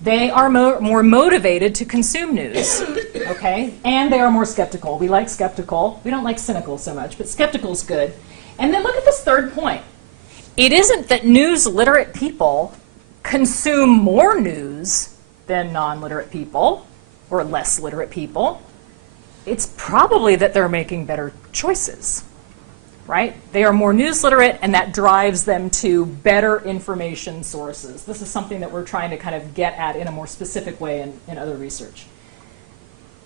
They are more motivated to consume news, okay? And they are more skeptical. We like skeptical. We don't like cynical so much, but skeptical is good. And then look at this third point. It isn't that news literate people consume more news than non-literate people or less literate people. It's probably that they're making better choices, right? They are more news literate, and that drives them to better information sources. This is something that we're trying to kind of get at in a more specific way in other research.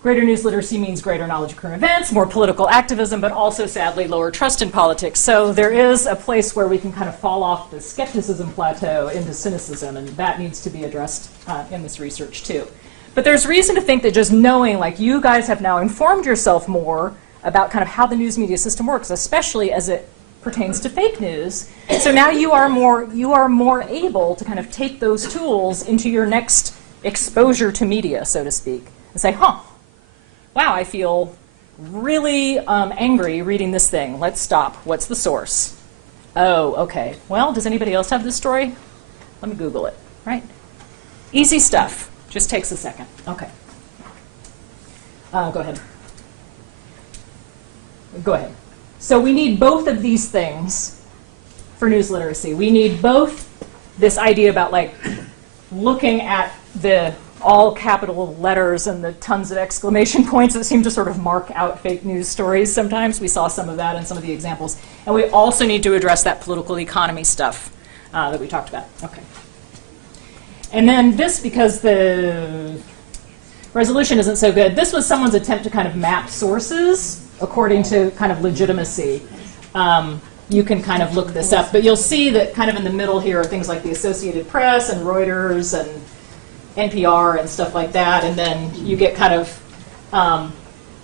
Greater news literacy means greater knowledge of current events, more political activism, but also, sadly, lower trust in politics. So there is a place where we can kind of fall off the skepticism plateau into cynicism, and that needs to be addressed in this research, too. But there's reason to think that just knowing, like, you guys have now informed yourself more about kind of how the news media system works, especially as it pertains to fake news. So now you are more able to kind of take those tools into your next exposure to media, so to speak, and say, huh, wow, I feel really angry reading this thing. Let's stop. What's the source? Oh, okay. Well, does anybody else have this story? Let me Google it, right? Easy stuff. Just takes a second. Okay. Go ahead. Go ahead. So we need both of these things for news literacy. We need both this idea about like looking at the all capital letters and the tons of exclamation points that seem to sort of mark out fake news stories sometimes. We saw some of that in some of the examples. And we also need to address that political economy stuff that we talked about. Okay. And then this, because the resolution isn't so good, this was someone's attempt to kind of map sources according to kind of legitimacy. You can kind of look this up, but you'll see that kind of in the middle here are things like the Associated Press and Reuters and NPR and stuff like that, and then you get kind of,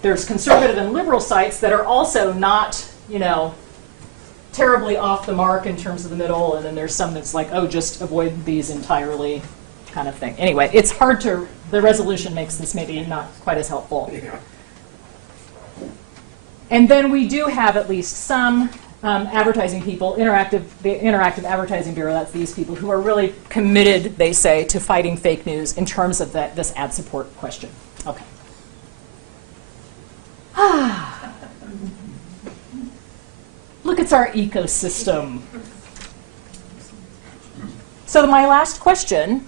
there's conservative and liberal sites that are also not, you know, terribly off the mark in terms of the middle, and then there's some that's like, oh, just avoid these entirely kind of thing. Anyway, it's hard to, the resolution makes this maybe not quite as helpful. And then we do have at least some advertising people, the Interactive Advertising Bureau, that's these people who are really committed, they say, to fighting fake news in terms of this ad support question. Okay. Look, it's our ecosystem. So my last question,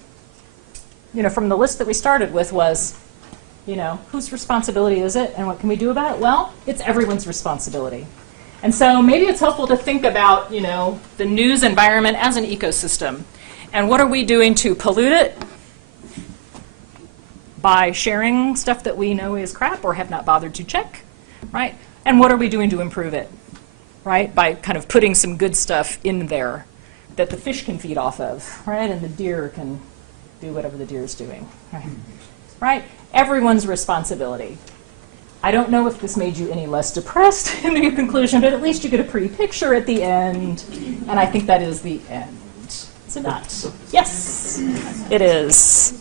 you know, from the list that we started with was, You know, whose responsibility is it and what can we do about it? Well, it's everyone's responsibility. And so maybe it's helpful to think about, you know, the news environment as an ecosystem. And what are we doing to pollute it? By sharing stuff that we know is crap or have not bothered to check, right? And what are we doing to improve it, right? By kind of putting some good stuff in there that the fish can feed off of, right? And the deer can do whatever the deer is doing, right? Right? Everyone's responsibility. I don't know if this made you any less depressed in your conclusion, but at least you get a pretty picture at the end, and I think that is the end. Is it not? Yes, it is.